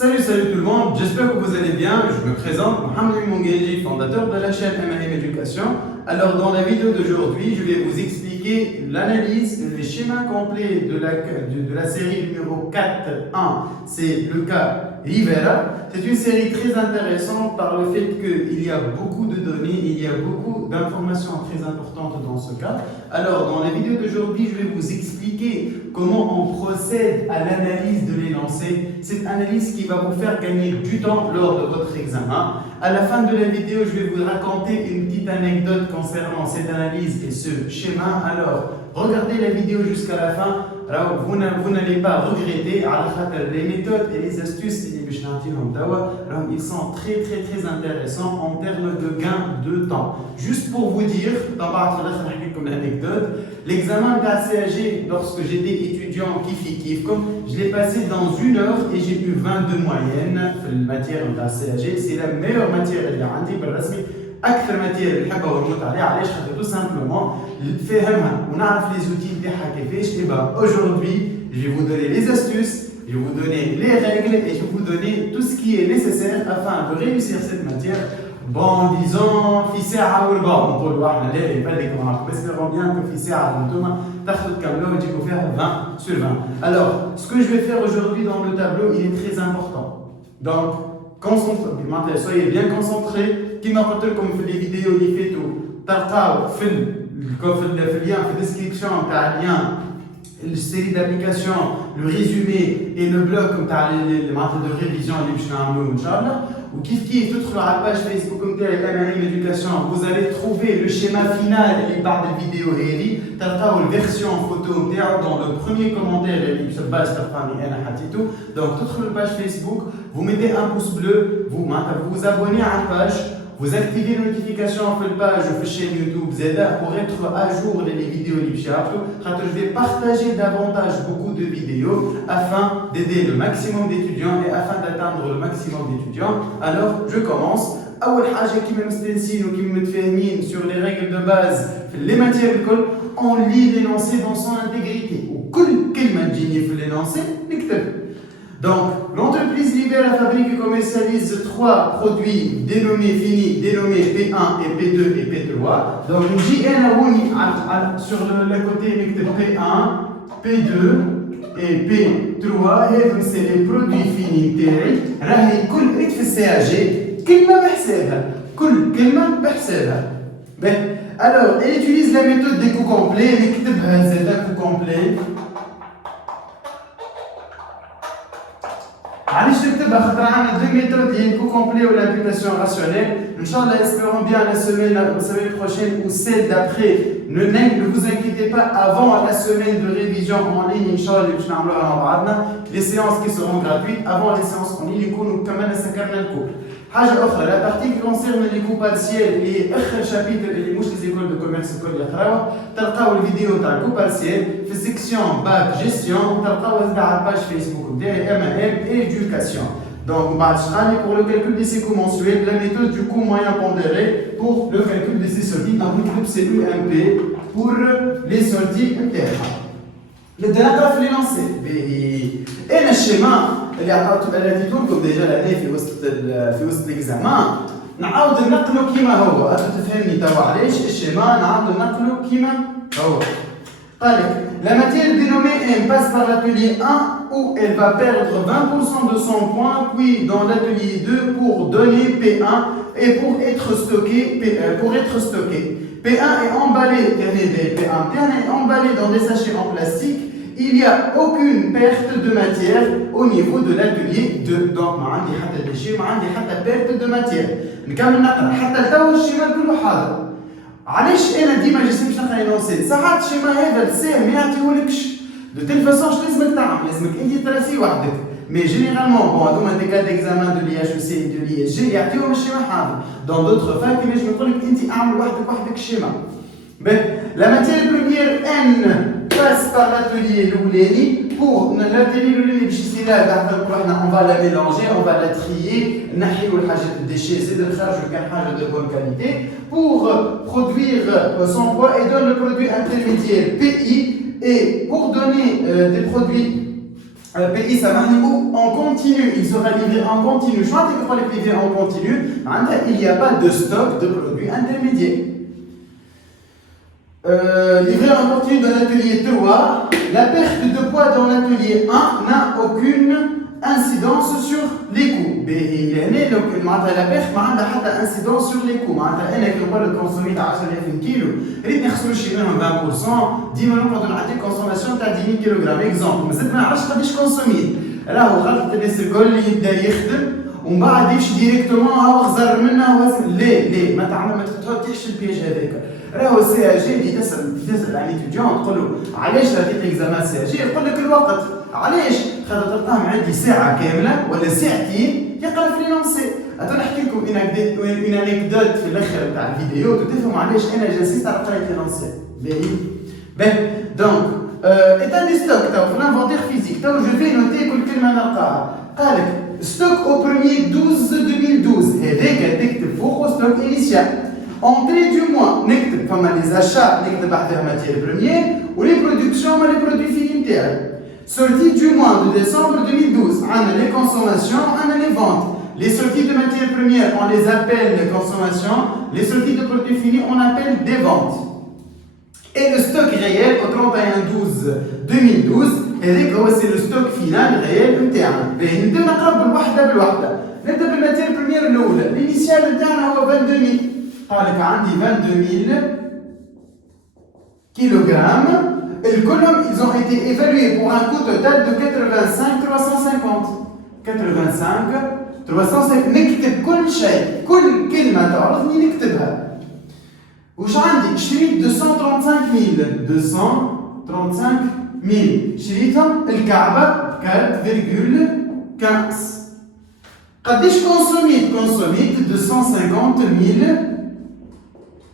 Salut tout le monde, j'espère que vous allez bien. Je me présente, Mohamed Mongueji, fondateur de la chaîne MAM Éducation. Alors dans la vidéo d'aujourd'hui, je vais vous expliquer l'analyse, les schémas complets de la série numéro 4.1. C'est le cas Rivera. C'est une série très intéressante par le fait qu'il y a beaucoup de données, il y a beaucoup d'informations très importantes dans ce cas. Alors dans la vidéo d'aujourd'hui, je vais vous expliquer comment on procède à l'analyse de l'énoncé. Cette analyse qui va vous faire gagner du temps lors de votre examen. À la fin de la vidéo, je vais vous raconter une petite anecdote concernant cette analyse et ce schéma. Alors, regardez la vidéo jusqu'à la fin. Alors, vous n'allez pas regretter. Les méthodes et les astuces, ils sont très intéressants en termes de gain de temps. Juste pour vous dire, comme l'anecdote, l'examen de la CAG, lorsque j'étais étudiant je l'ai passé dans 1 heure et j'ai eu 22 moyenne en matière de la CAG. C'est la meilleure matière اللي عندي بالرسمي. أكثر ماتير اللي نحبها ونموت عليها علاش خاطر tout simplement نفهمها ونعرف les outils نتاعها كيفاش. Et ben aujourd'hui, je vais vous donner les astuces, je vais vous donner les règles et je vais vous donner tout ce qui est nécessaire afin de réussir cette matière. Bon, disons, في ساعة وربع نقولوا احنا لا يبالك معاكم بس espérons bien que في ساعة انتم تاخذوا تكملوا وتجيبوا فيها 20 sur 20. Alors, ce que je vais faire aujourd'hui dans le tableau, il est très important. Donc, soyez bien concentrés. كما قلت لكم في les vidéos اللي فاتوا تلقاو في اللين في الديسكريبشن تاع اللين السيري d'application, le résumé et le bloc تاع de révision اللي باش نعملوه ان شاء الله. وكيف تدخلوا على الباج فيسبوك نتاعي MAM Éducation, vous allez trouver le schéma final اللي بعد الفيديو هذه. تلقاو الفيرسيون فوتو نتاعو dans le premier commentaire اللي في الباج تلقاني انا حطيته. Donc تدخلوا الباج فيسبوك, vous mettez un pouce bleu, vous vous abonnez à la page. Vous activez les notifications sur la page de la chaîne YouTube pour être à jour des vidéos. Je vais partager davantage beaucoup de vidéos afin d'aider le maximum d'étudiants et afin d'atteindre le maximum d'étudiants. Alors, je commence. أول حاجة كيما مستانسين وكيما متفاهمين sur les règles de base les matières الكل, on lit l'énoncé dans son intégrité. وكل كلمة تجيني في l'énoncé نكتب. Donc, l'entreprise Rivera fabrique et commercialise 3 produits dénommés P1 et P2 et P3. Donc, sur le côté P1, P2 et P3, et c'est les produits finis. راهي كل في CAG كلمة بحسابها. كل كلمة بحسابها. Alors, elle utilise la méthode des coûts complets. نكتبها زادا coût complet. علاش نكتبها خاطر عندنا 2 méthodes, il y a le coût complet ou l'imputation rationnelle. Inch'Allah, espérons bien la semaine prochaine ou celle d'après. Ne vous inquiétez pas, avant la semaine de révision en ligne, Inch'Allah, les séances qui seront gratuites, avant les séances en ligne, nous كمان le cours. حاجة أخرى, la partie qui concerne les coûts partiels et آخر chapitre اللي مش les écoles de commerce الكل يقراوها, تلقاو الفيديو تاع الكو بارسيال في السيكسيون باك جيستيون, تلقاو على الباج فيسبوك نتاعي MAM Éducation. Donc, pour le calcul des coûts mensuels, la méthode du coût moyen pondéré pour le calcul de ces sorties, c'est l'UMP pour les sorties internes. Le diagramme est lancé. Et le schéma, اللي عطيته لكم ديجا لهنا في وسط الاكزامان, نعاود نقلو كيما هو. تفهمني توا علاش الشيما نعاود نقلو كيما هو. قال لك la matière dénommée M passe par l'atelier 1 où elle va perdre 20% de son point, puis dans l'atelier 2 pour donner P1 et pour être stocké. P1 est emballé, P1 est emballé dans des sachets en plastique. Il n'y a aucune perte de matière au niveau de l'atelier 2. Donc, ما عندي حتى déchet, ما عندي حتى perte de matière. نكمل نقرا حتى تو الشيما كله حاضر. علاش انا ديما جسمي باش نقرا ينونسي ساعات الشيما هذا السام ما يعطيهولكش دو تيل فاسون. شنو لازمك تعمل؟ لازمك انت تراسي وحدك. مي جينيرالمون هذوما دي كاد اكزامان دو لي اتش او سي دو لي اس جي يعطيوهم الشيما حاضر. دون دوطخ فاك باش نقول لك انت اعمل وحدك الشيما. La matière première N passe par l'atelier l'ouleni. Pour l'atelier l'ouleni, on va la mélanger, on va la trier, les déchets et de bonne qualité pour produire son poids et donne le produit intermédiaire PI. Et pour donner des produits pays Samahni en continu, il sera livré en continu. Je pense que les livré en continu, il n'y a pas de stock de produits intermédiaires. Livré en continu dans l'atelier 3, la perte de poids dans l'atelier 1 n'a aucune incidence sur les coûts. La perte n'a incidence sur les coûts. Le consommer 10,000 kg, il y a 20%, 10 millions de consommation de 10 000 kg. Exemple, mais c'est pas je vais consommer. Là, on va te الكل يبدا يخدم ومن بعد يمشي ديريكتومون هاو خزر منها ليه ما تعمل ما تحطش البيج هذاك. راهو سي ا جي اللي تسال على ليتيديون تقول له علاش درتي اكزامان سي ا جي يقول لك الوقت. علاش؟ خاطر تلقاهم عندي ساعه كامله ولا ساعتين يقرا في لونسي. انا نحكي لكم اون انيكدوت في الاخر تاع الفيديو تفهموا علاش انا جالس على قرايه لونسي. باهي دونك état des stocks تاع l'inventaire physique تاع je vais noter كل كلمه نلقاها. قال لك stock au premier 12 2012 هذاك تكتب فوق stock initial. Entrée du mois, les achats, les matières premières, ou les productions, les produits finis. Sortie du mois de décembre 2012, on a les consommations, on a les ventes. Les sorties de matières premières, on les appelle les consommations. Les sorties de produits finis, on appelle des ventes. Et le stock réel au 31/12/2012, c'est le stock final réel interne. Nous avons نبدأ بالماتير بريمير الأولى. الانيسيال نتاعنا هو 22000. قال لك عندي 22000 كيلوغرام. الكلهم ils ont été évalués pour un coût total de 85 350. 85 350 نكتب كل شيء، كل كلمة تعرضني نكتبها. وش عندي؟ شريت 235000 235000 شريتهم الكعبة 4,15. قديش كونسوميت 250000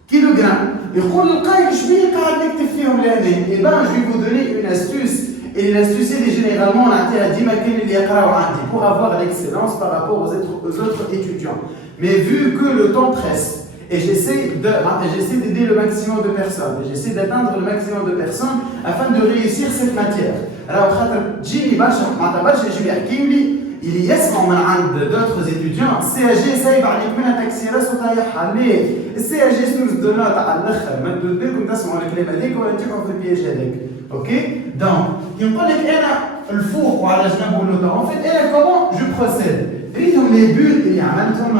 كيلوغرام. يقول القائل شبيه قاعد نكتب فيهم لهنا. Et ben je vais vous donner une astuce. Et l'astuce elle est généralement نعطيها ديما كاين اللي يقراو عندي pour avoir l'excellence par rapport aux autres étudiants. Mais vu que le temps presse et j'essaie d'aider le maximum de personnes, et j'essaie d'atteindre le maximum de personnes afin de réussir cette matière. Alors خاطر تجيني برشا معناتها برشا يجيو يحكيو لي اللي يسمعوا من عند d'autres étudiants سي ا جي سايب عليك منها تكسيرات وطايحها. ليه؟ السي ا جي سورس دو نوت على الاخر ما تدوز بالكم تسمعوا الكلام هذاك ولا تقعوا في البياج هذاك. اوكي دونك كي نقول لك انا الفوق وعلى جنبه النوتة اون فيت انا كومون جو بروسيد. ريتهم لي بوت اللي عملتهم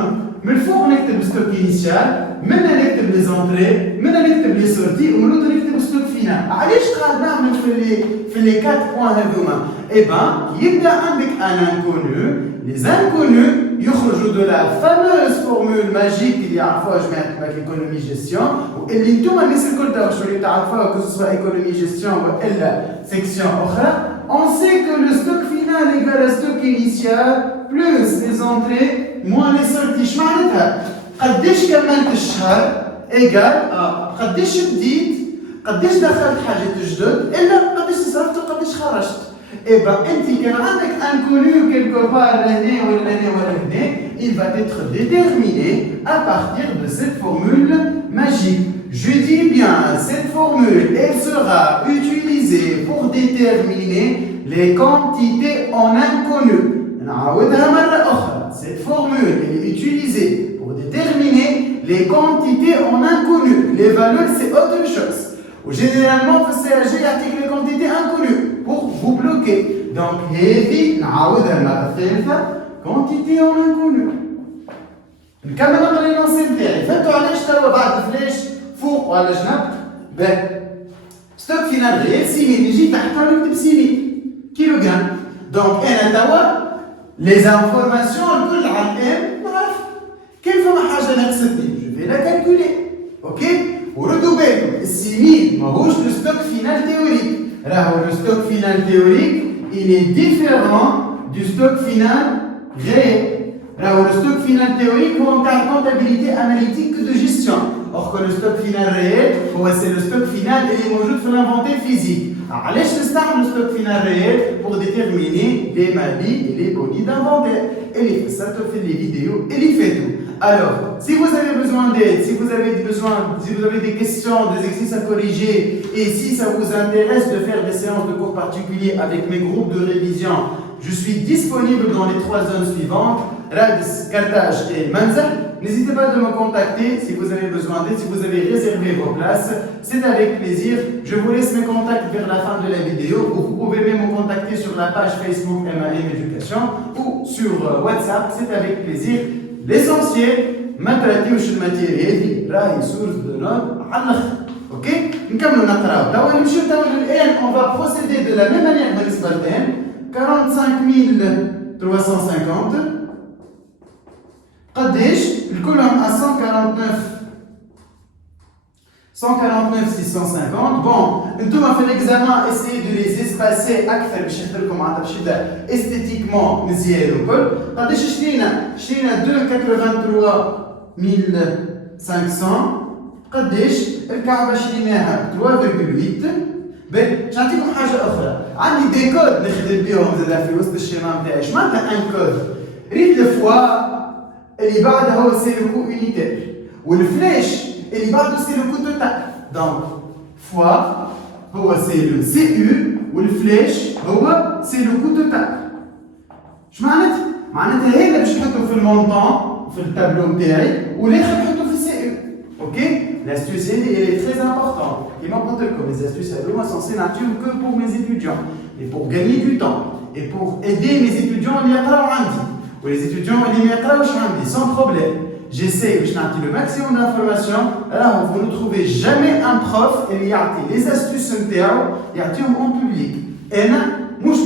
من الفوق نكتب ستوك انيسيال، منها نكتب لي زونتري، منها نكتب لي سورتي، ومن الأخرى نكتب ستوك فينال. علاش قاعد نعمل في لي 4 بوان هذوما؟ اي بان يبدا عندك ان انكونو، لي انكونو يخرجوا دو لا فاموز فورمول ماجيك اللي يعرفوها جماعه ايكونومي جيستيون، واللي انتوما الناس الكل تعرفوا تعرفوها كو سوا ايكونومي جيستيون والا سيكسيون اخرى. On sait que le stock final égale à stock initial plus les entrées moins les sorties. شمعناتها؟ قديش كملت الشهر ايجال قديش بديت، قديش دخلت حاجات جدد، الا قديش صرفت وقديش خرجت. اي با انت كان عندك ان كونو كيلكو بار لهنا ولا لهنا ولا لهنا، il va être déterminé à partir de cette formule magique. Je dis bien, cette formule, elle sera utilisée pour déterminer les quantités en inconnu. Cette formule elle est utilisée pour déterminer les quantités en inconnu. Les valeurs, c'est autre chose. Généralement, le CAG applique les quantités inconnues pour vous bloquer. Donc, heavy, quantité en inconnu. نكمل نقرا لونسي نتاعي. فهمتوا علاش توا بعد فلاش فوق وعلى جنب؟ باهي. ستوك فينال ريال 6000 يجي تحتها نكتب 6000 كيلوغرام. دونك انا توا لي زانفورماسيون الكل على الان نعرف. كيف فما حاجه ناقصتني جو في لا كالكولي. اوكي؟ وردوا بالكم ال 6000 ماهوش لو ستوك فينال تيوريك. راهو لو ستوك فينال تيوريك il est différent du stock final réel. Le stock final théorique هو نتاع comptabilité analytique de gestion. Or que le stock final réel, c'est le stock final et il est موجود في l'inventaire physique. علاش نستعمل le stock final réel pour déterminer les malus et les bonus d'inventaire. Et ça te fait les vidéos et les fait tout. Alors, si vous avez besoin d'aide, si vous avez des questions, des exercices à corriger, et si ça vous intéresse de faire des séances de cours particuliers avec mes groupes de révision, je suis disponible dans les 3 zones suivantes, Radis, Carthage et Manzah. N'hésitez pas de me contacter si vous avez besoin d'aide, si vous avez réservé vos places. C'est avec plaisir. Je vous laisse mes contacts vers la fin de la vidéo. Vous pouvez même me contacter sur la page Facebook MAM Éducation ou sur WhatsApp. C'est avec plaisir. L'essentiel, ما تراتيوش الماتيريال راهي سورس دو نوت على الاخر. اوكي نكملوا نقراو توا نمشيو توا الان on va procéder de la même manière بالنسبه للان 45350 قداش الكولوم à 149 650. Bon, انتوما في l'examen essayez de les espacer اكثر باش يخدمكم معناتها باش يبدا esthétiquement مزيان وكل. قداش شرينا 283,500. قداش الكعبه شريناها 3.8. باهي باش نعطيكم حاجه اخرى، عندي دي كود نخدم بيهم زاد في وسط الشيما نتاعي. اش معناتها ان كود؟ ريت الفوا اللي بعدها هو سي لو كو يونيتير، والفلاش اللي بعده سي لو كو توتال. دونك فوا هو سي لو سي يو والفلاش هو سي لو كو توتال. اش معناتها؟ معناتها هذا باش نحطه في المونطون في التابلو نتاعي والاخر نحطه في السي يو. اوكي؟ L'astuce elle est très importante. Et moi, quand les astuces sont censées nature que pour mes étudiants et pour gagner du temps et pour aider mes étudiants à y ou les étudiants à y sans problème. J'essaie de donner le maximum d'informations. Alors, vous ne trouvez jamais un prof qui a les astuces en public. Et là, moi, je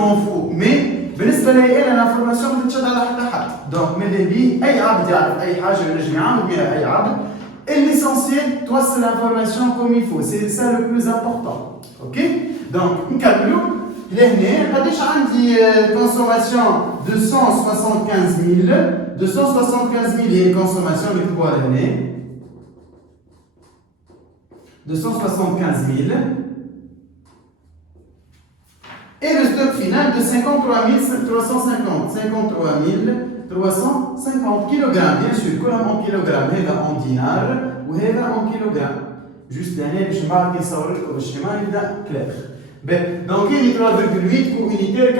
m'en fous. Mais, بالنسبة لي أنا l'information ما تتشد على حتى حد. Donc, ماذا بي أي عبد يعرف أي حاجة ينجم يعمل بها أي عبد. Et l'essentiel, toi, c'est l'information comme il faut. C'est ça le plus important. Ok? Donc, نكملوا. لهنا قداش عندي consommation 275,000. 275,000 هي consommation نكتبوها لهنا. 275,000. Et le stock final de 53,350. 53,350 kg, bien sûr, كلهم en kilogrammes. هذا en dinar وهذا en kilogrammes. Juste هنا باش نبعث نصور لكم الشيما يبدا كلير. Donc il y a 3,8 coût unitaire,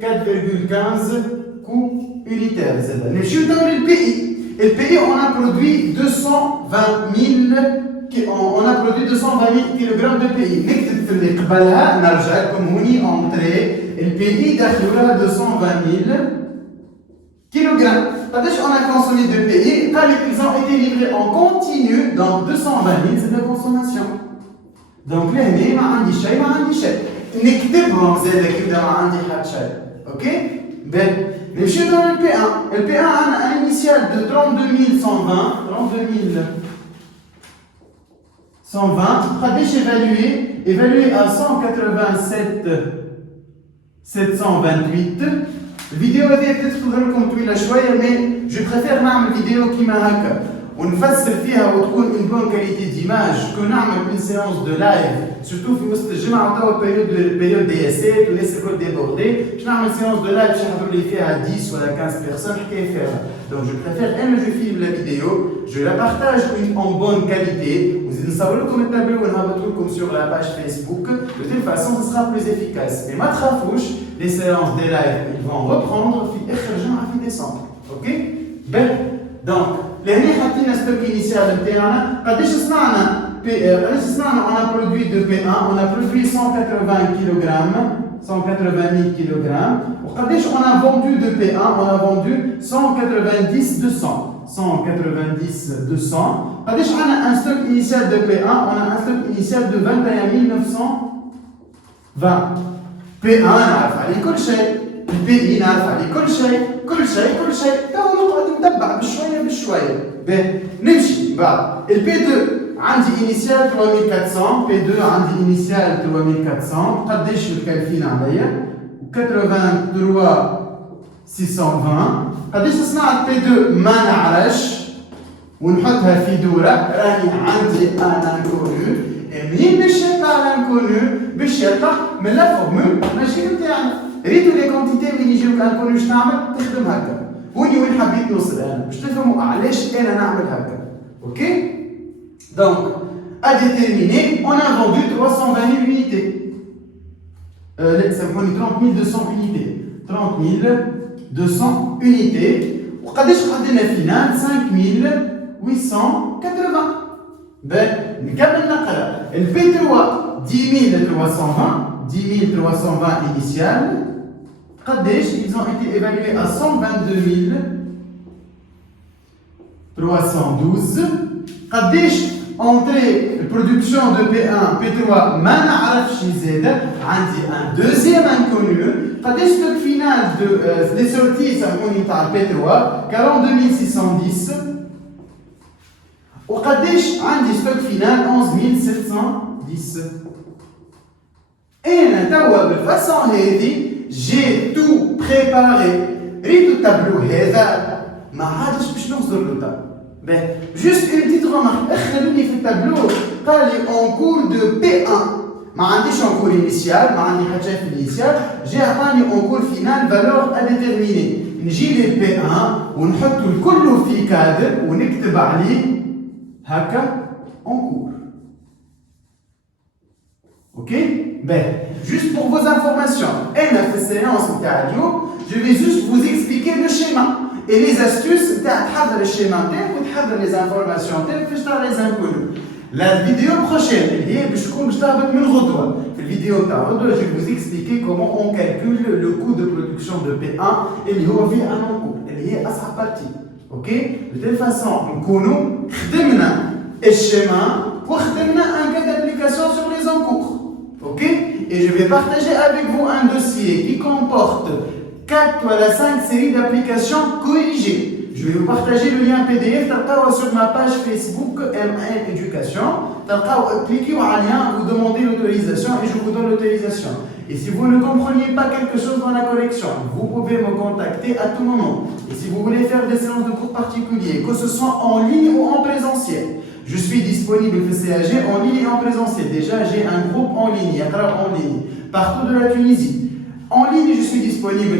4,15 coût unitaire. Mais je suis dans le pays. Et le pays, on a produit 220 000 kg de pays. نكتب في اللي قبلها نرجع لكم هوني entrée. البي دخلوا لها 220,000 kg. قداش on a consommé de pays؟ قال لك ils ont été livrés en continu, donc 220,000 c'est de consommation. Donc لهنا ما عندي شيء نكتبهم زاد كذا ما عندي حتى شيء. اوكي؟ باهي نمشيو dans le P1. Le P1 a un initial de 32,120. قداش évalué à 187,728. الفيديو هذه peut-être تظهر لكم طويله شويه mais je préfère نعمل فيديو كيما هكا ونفسر فيها وتكون une bonne qualité d'image que نعمل une séance de live surtout في وسط الجمعه توا période دي اسات والناس الكل ديبوردي باش نعمل séance de live باش نحضروا لي فيها 10 ولا 15 personnes حكايه فيها. Donc je préfère je filme la vidéo, je la partage en bonne qualité. ونزيد نصور لكم التابلو ونهبطوا لكم sur la page Facebook. De toute façon ce sera plus efficace. Mais ما تخافوش les séances des lives ils vont reprendre في اخر جمعه في ديسمبر. اوكي؟ Donc لهنا حطينا ستوك انيسيال نتاعنا. قداش صنعنا on a produit de P1 on a produit 180 kg 180 000 kg. وقداش on a vendu de P1 on a vendu 190,200. قداش عندنا un stock initial de P1 on a un stock initial de 21,920. P1 نعرف عليه كل شيء. البي نعرف عليه كل شيء تو نقعد ندبع بشويه. باهي نمشي بعد. البي 2 عندي initial 3400. P2 عندي initial 3400. قداش مكلفين عليا؟ 83 620 قداش صنعت بي 2 ما نعرفش ونحطها في دورة راني عندي ان انكونو منين باش يطلع الانكونو باش يطلع من لا فورمول ماشي نتاعنا ريتو لي كونتيتي وين يجيوك الانكونو باش تعمل تخدم هكا هوني وين حبيت نوصل انا باش تفهموا علاش انا نعمل هكا اوكي دونك à déterminer on a vendu 320 000 unités سامحوني 30 200 unités 30 200 unités وقداش قدنا فينال 5880 ben نكمل نقرا البي 3 10320 initial قداش ils ont été évalués à 122 312 قداش entrée production de P1 P3 ما نعرفش زاده عندي un deuxième inconnu قداش stock final de des sorties سامحوني تاع P3 42610 وقداش عندي stock final 11710 انا توا بالفاسون هذه جي تو بريباري ريتو التابلو هذا ما عادش باش نوصل للتابلو Ben, juste une petite remarque. اخرني في التابلو قال لي en cours de P1 ما عنديش en cours initial ما عندي حتى شيء في الانيسيال جي عطاني en cours final valeur à déterminer نجي لل P1 ونحطو الكل في كادر ونكتب عليه هكا en cours. Ok? Ben, juste pour vos informations, انا في السيانس نتاع اليوم je vais juste vous expliquer le schéma. Et les astuces, tu as le schéma, tu as les informations, tu as les inconnus. La vidéo prochaine, je vais vous expliquer comment on calcule le coût de production de P1 et il y a un coût. Il y a sa partie. Ok? De telle façon, nous avons le schéma pour un cas d'application sur les encours. Ok? Et je vais partager avec vous un dossier qui comporte 4 ou 5 séries d'applications corrigées. Je vais vous partager le lien PDF sur ma page Facebook M1 Éducation. Cliquez sur le lien, vous demandez l'autorisation et je vous donne l'autorisation. Et si vous ne compreniez pas quelque chose dans la collection, vous pouvez me contacter à tout moment. Et si vous voulez faire des séances de cours particuliers, que ce soit en ligne ou en présentiel, je suis disponible au CAG en ligne et en présentiel. Déjà, j'ai un groupe en ligne, en ligne, partout de la Tunisie. En ligne, je suis disponible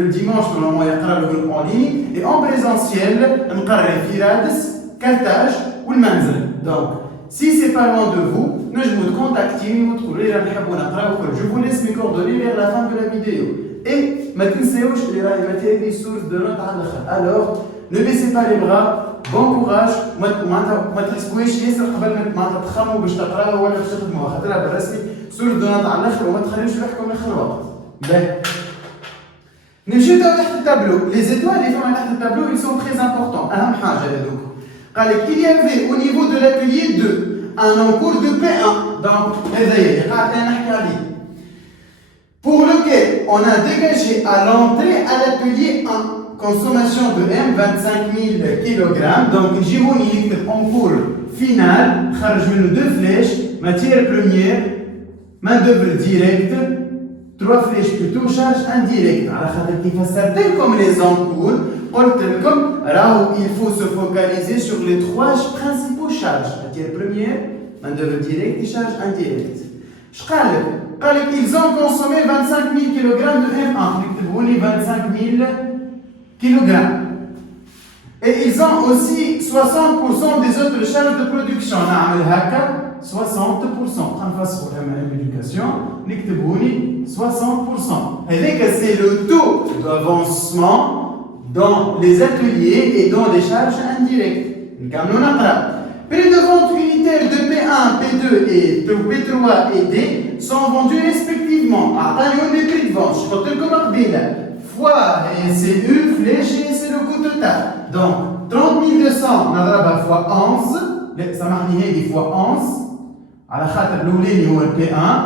le dimanche, normalement, il y a le groupe en ligne. Et en présentiel, on parle de Firades, Carthage ou le Manzel. Donc, si c'est pas loin de vous, je vous contacte, je vous laisse mes coordonnées vers la fin de la vidéo. Et, alors, ne baissez pas les bras, bon courage, ما تحسبوش ياسر قبل ما تتخموا باش تقراوا ولا باش تخدموا خاطرها بالرسمي سور دونات على الاخر وما تخليوش روحكم اخر وقت. نمشيو تحت التابلو، لي زيتوال اللي فما تحت التابلو ils sont très importants، أهم حاجة هذوك. قال لك il y avait au niveau de l'atelier 2 un encours de P1 donc هذايا اللي قاعد أنا نحكي عليه. Pour lequel on a dégagé à l'entrée à l'atelier 1 consommation de M 25 000 kg. Donc, j'ai en cours final, j'ai deux flèches, matière première, main-d'œuvre directe, 3 flèches plutôt, charge indirecte. Alors, tel comme les encours, il faut se focaliser sur les 3 principaux charges, matière première, main-d'œuvre directe et charge indirecte. Ils ont consommé 25 000 kg de M1, 25 000 kg. Et ils ont aussi 60% des autres charges de production. On a 60%. l'éducation, 60%. Et c'est le taux d'avancement dans les ateliers et dans les charges indirectes. Prix de vente unitaire de P1, P2 et P3 et D sont vendus respectivement à des prix de vente. Fois SCU, flèche et c'est le coût total. Donc, 30 200 نضربها fois 11 لا سامحني هذه fois 11 على خاطر الأولاني هو P1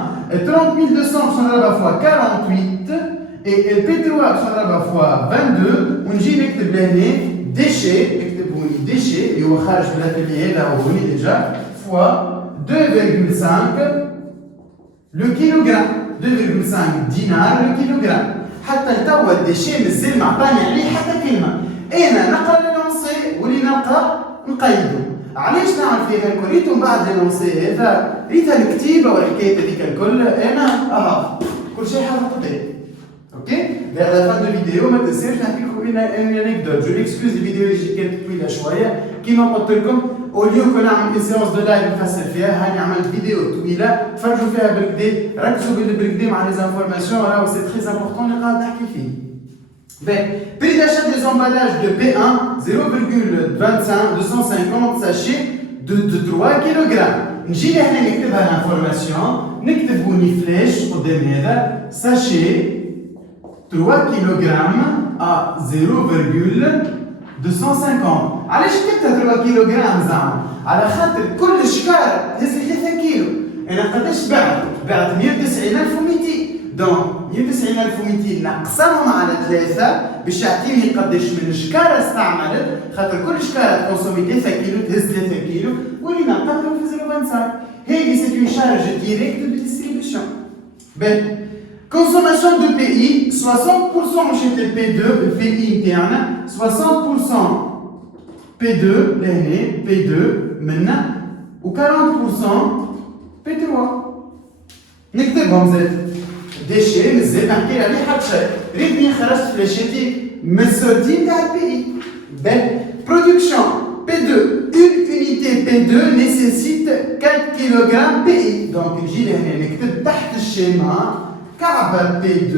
30 200 باش نضربها fois 48 et P3 باش نضربها fois 22 ونجي نكتب لهنا déchet نكتبوا لي déchet اللي هو خارج من الاتelier هذا هو هوني ديجا fois 2,5 le kilogramme 2,5 dinars le kilogramme. حتى لتوا الديشي مازال ما عطاني عليه حتى كلمه. انا نقرا لونسي واللي نلقى نقيدو. علاش نعمل فيها الكل؟ ريت من بعد لونسي هذا ريتها الكتيبه والحكايه هذيك الكل انا كل شيء حاطط. اوكي؟ vers la fin de vidéo ما تنساوش نحكي لكم une anecdote. جو اكسكوز الفيديو يجي كانت طويله شويه كيما قلت لكم اوليو كون نعمل سيونس دو لايف نفسر فيها هاني عملت فيديو طويله تفرجوا فيها بالكدا ركزوا بالكدا مع لي زانفورماسيون راهو سي تري امبورطون اللي قاعد نحكي فيه. Prix d'achat des emballages de P1 0,25 250 sachets de 3 kg. نجي لهنا نكتبها l'information نكتب وني فلاش قدام هذا sachet 3 kg à 0,250. علاش كتبتها 3 كيلو زعما؟ على خاطر كل شكاره تهز 3 كيلو. انا قداش بعت 190,200. دونك 190,200 نقسمهم على 3 باش يعطيني قداش من شكاره استعملت، خاطر كل شكاره تكونسومي 3 كيلو تهز 3 كيلو واللي نعطيهم في 0,25. هذه سي اون شارج ديريكت دو ديستريبيسيون. Consommation de PI 60% مش P2 PI نتاعنا 60% P2 لهنا P2 منا و 40% P3. نكتبهم زاد ديشي مازال نحكي عليه حتى شيء. ريتني خرجت فلاشاتي من السورتين تاع البي اي. Production P2 une unité P2 nécessite 4 kg PI. donc نجي لهنا نكتب تحت الشيما كعبة P2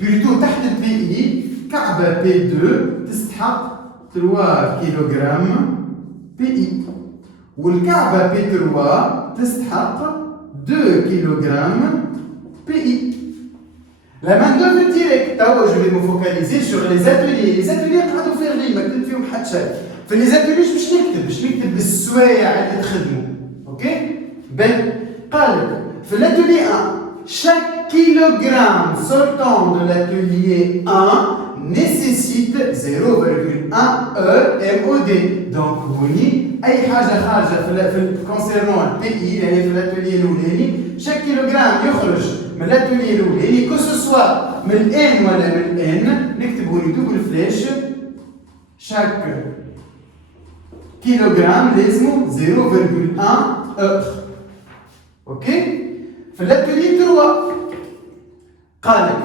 plutôt تحت PI كعبة P2 تستحق 3 كيلوغرام PI والكعبة P3 تستحق 2 كيلوغرام PI. La main d'œuvre directe, je vais me focaliser sur les ateliers. Les ateliers قعدوا فارغين ما كتبت فيهم حتى شيء. في les ateliers باش نكتب بالسوايع اللي تخدموا. اوكي؟ بن قال لك في l'atelier 1 chaque kilogramme sortant de l'atelier 1 nécessite 0,1 heure MOD. Donc هوني أي حاجة خارجة في concernant البي يعني في الاتولي الأولاني chaque kilogramme يخرج من الاتولي الأولاني que ce soit من الان ولا من الان نكتب هوني دوبل فلاش chaque kilogramme لازمو 0,1 heure. اوكي؟ في الاتولي 3 قال لك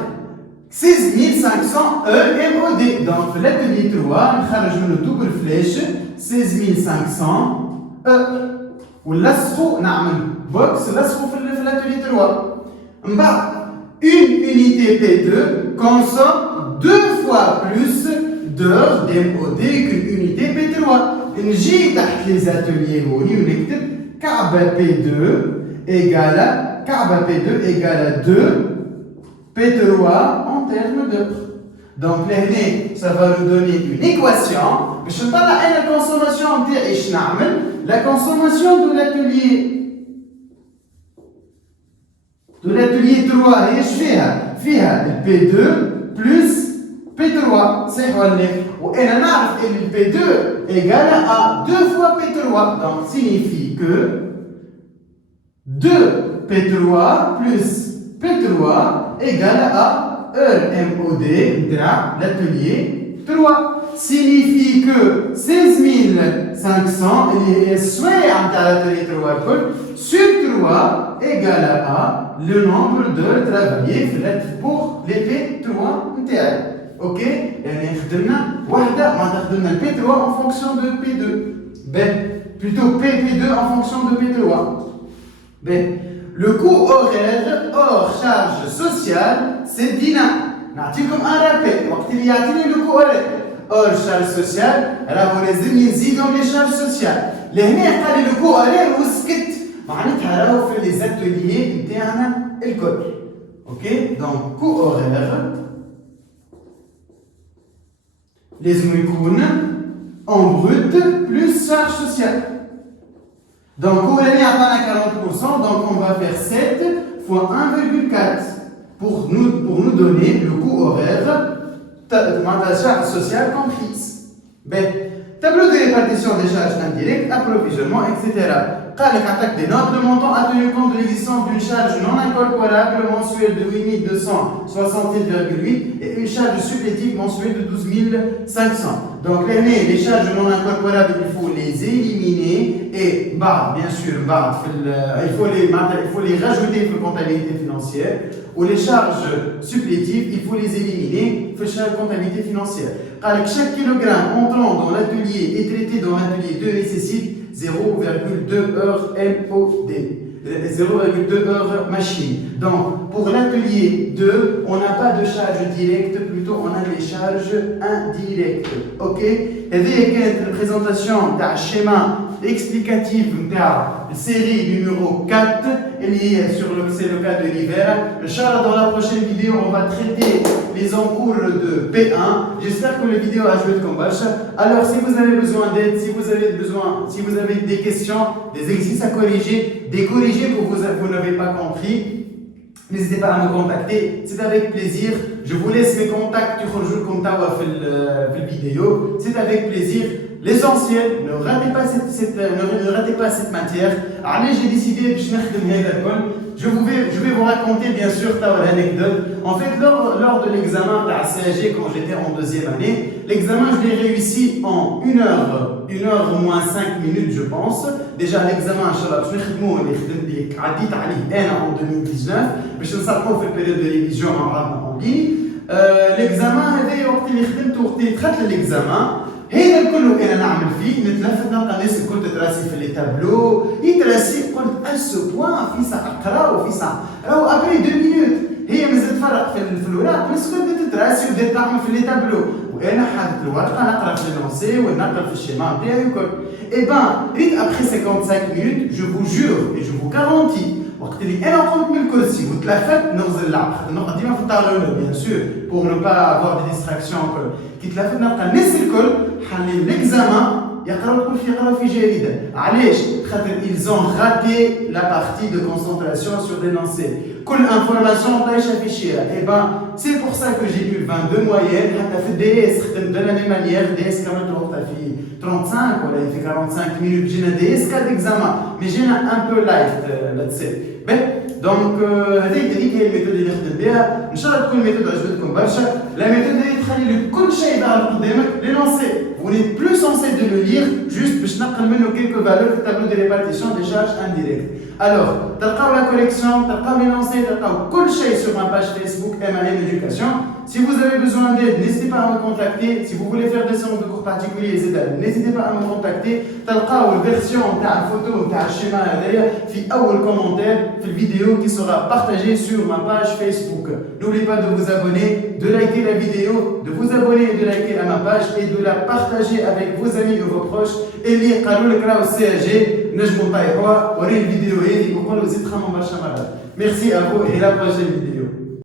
16500 MOD. donc في l'atelier 3 نخرج منه دوبل فلاش 16500 ونلصقو نعمل بوكس نلصقو في l'atelier 3. من بعد une unité P2 consomme 2 fois plus d'heures d'MOD qu'une unité P3. نجي تحت les ateliers هوني ونكتب كعبة P2 égale كعبة P2 égale 2 P3 en termes d'heures. Donc là, ça va nous donner une équation. باش نطلع انا الكونسوماسيون نتاعي اش نعمل؟ La consommation de l'atelier 3 هي اش فيها؟ فيها ال P2 plus P3 صحيح ولا لا؟ وانا نعرف ان ال P2 égale à 2 fois P3. donc signifie que 2 P3 plus P3 égale à heure MOD de l'atelier 3. signifie que 16500 اللي هي السوايع نتاع l'atelier 3 الكل sur 3 égale à le nombre d'heures travaillées pour les P3 نتاعي. اوكي؟ يعني خدمنا وحده معناتها خدمنا ال P3 en fonction de P2. plutôt P2 en fonction de P3. Le coût horaire hors charge sociale c'est دينار. نعطيكم ان رابيل وقت اللي يعطيني لو كو horaire hors charge sociale راهو لازم يزيدوا لي شارج سوسيال. لهنا قال لي لو كو horaire وسكت معناتها راهو في لي زاتوليي نتاعنا الكل. اوكي دونك كو horaire لازم يكون en brut plus charge sociale. Donc, on a 40%, donc on va faire 7 fois 1,4 pour nous donner le coût horaire de charge sociale comprise. Tableau de répartition des charges indirectes, approvisionnement, etc. قال لك عطاك des notes de montant à tenir compte de l'existence d'une charge non incorporable mensuelle de 8268,8 et une charge supplétive mensuelle de 12500. Donc l'année, les charges non incorporables, il faut les éliminer et bien sûr il faut les rajouter pour la comptabilité financière ou les charges supplétives, il faut les éliminer pour la comptabilité financière. Chaque kilogramme entrant dans l'atelier et traité dans l'atelier 2 nécessite 0,2 heures MOD, 0,2 heures machine. Donc, pour l'atelier 2, on n'a pas de charge directe, plutôt on a des charges indirectes. Ok? Et avec une présentation d'un schéma explicatif de la série numéro 4, c'est le cas de l'hiver. Inch'Allah, dans la prochaine vidéo, on va traiter les encours de P1. J'espère que la vidéo a joué de combat. Alors, si vous avez besoin d'aide, si vous avez des questions, des exercices à corriger, des corrigés que vous n'avez pas compris, n'hésitez pas à me contacter, c'est avec plaisir. Je vous laisse mes contacts comme ça dans la vidéo. C'est avec plaisir. L'essentiel, ne ratez pas cette matière. Allez, j'ai décidé de je vais vous raconter bien sûr l'anecdote. En fait, lors de l'examen de la CAG quand j'étais en deuxième année, l'examen je l'ai réussi en 1 heure moins 5 minutes je pense. Déjà l'examen, Inch'Allah, je l'ai en 2019, mais je ne sais pas fait la période de révision en ligne. L'examen, l'examen. هذا كله انا نعمل فيه نتلفت نلقى الناس الكل تتراسي في لي تابلو يتراسي قلت اسو بوان في ساعه قراو في ساعه راهو ابري 2 مينوت هي مازال تفرق في الوراق الناس الكل تتراسي وبدات تعمل في لي تابلو وانا حاطط الورقه نقرا في لونسي ونقرا في الشيما نتاعي وكل اي بان ريت ابري 55 minutes je vous jure et je vous garantis وقت اللي انا قمت من الكرسي وتلفت نغزل اللعب نقعد ديما في الطاوله بيان سور pour ne pas avoir des distractions كي تلفت نلقى الناس الكل حالين l'examen يقراو في جريده علاش خاطر ils ont raté la partie de concentration sur l'énoncé كل information طايشه في شيره et ben c'est pour ça que j'ai eu 22 moyenne حتى في الدي اس خدمت de la même manière DS كمان وقتها في 35 ولا في 45 minutes جينا دي اس كاد examen mais جينا un peu light là-dessus دونك هذيك هي الميثود اللي نخدم بها ان شاء الله تكون الميثود عجبتكم برشا لا ميثود اللي تخلي لك كل شيء ظاهر قدامك لينونسي vous n'êtes plus censé de le lire juste باش تنقل منه quelques valeurs في التابلو دي ريبارتيشن des charges indirectes alors تلقاو la collection تلقاو l'énoncé تلقاو كل شيء sur ma page Facebook MAM Éducation. Si vous avez besoin d'aide, n'hésitez pas à me contacter. Si vous voulez faire des séances de cours particuliers, n'hésitez pas à me contacter. تلقاو الفيرسيون تاع الفوتو تاع الشيما هذايا في اول commentaire في الفيديو qui sera partagé sur ma page Facebook. N'oubliez pas de vous abonner, de liker la vidéo, de vous abonner et de liker à ma page et de la partager avec vos amis et vos proches. اللي قالوا لك راهو CAG نجموا نطيحوها وري الفيديو هذه وقولوا زيد خمم برشا مرات. Merci à vous et à la prochaine vidéo.